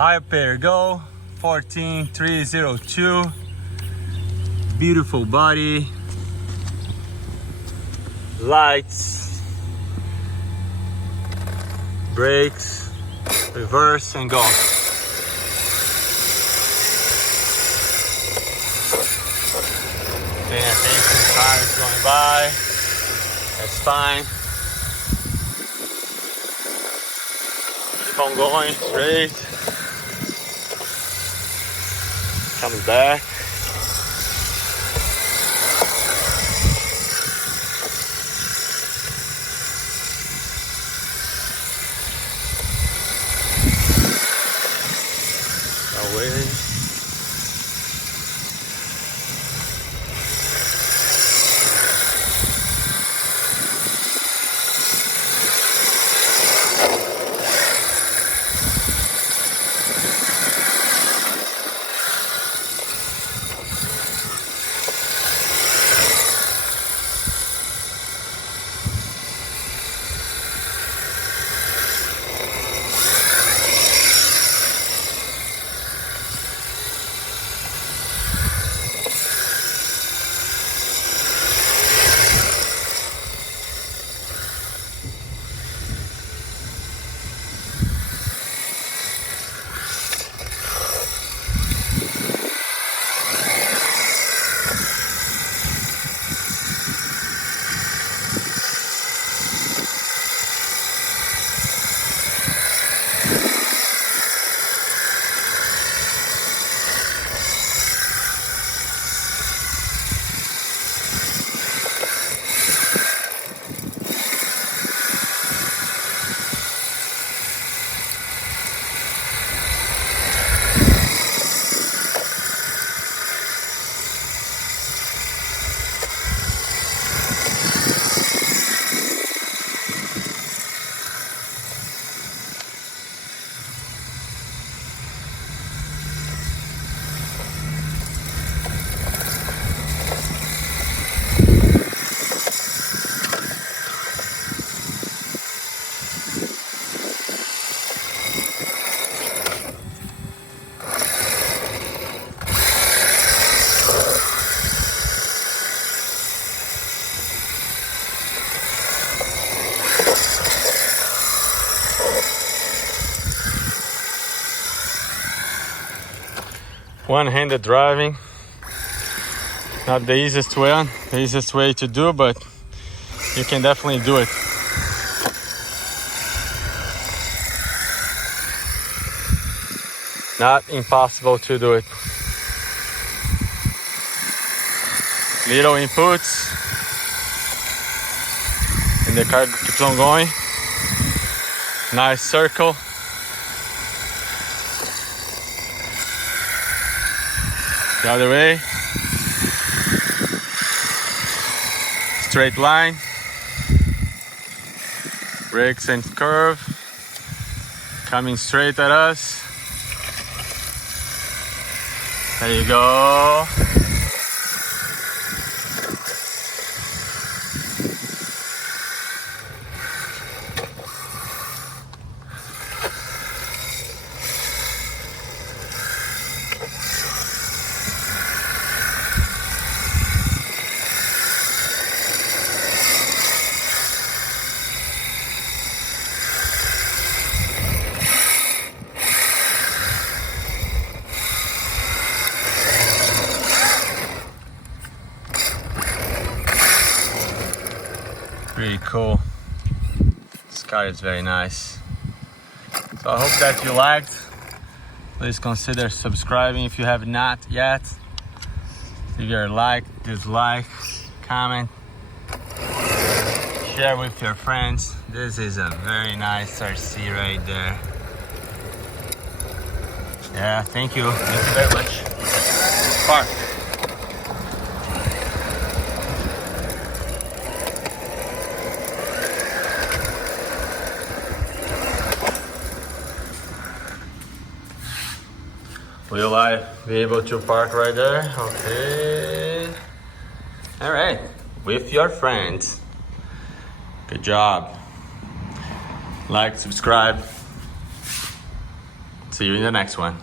High pair go 14302. Beautiful body, lights, brakes, reverse and go. Paying attention to cars going by, that's fine. Keep on going straight. Comes back. Away. One-handed driving, not the easiest way to do, but you can definitely do it. Not impossible to do it. Little inputs and the car keeps on going. Nice circle. The other way. Straight line. Brakes and curve. Coming straight at us. There you go. Pretty cool. This car is very nice. So I hope that you liked. Please consider subscribing if you have not yet. Leave your like, dislike, comment, share with your friends. This is a very nice RC right there. Yeah, thank you. Thank you very much. Park. Will I be able to park right there? Okay. All right, with your friends. Good job. Like, subscribe. See you in the next one.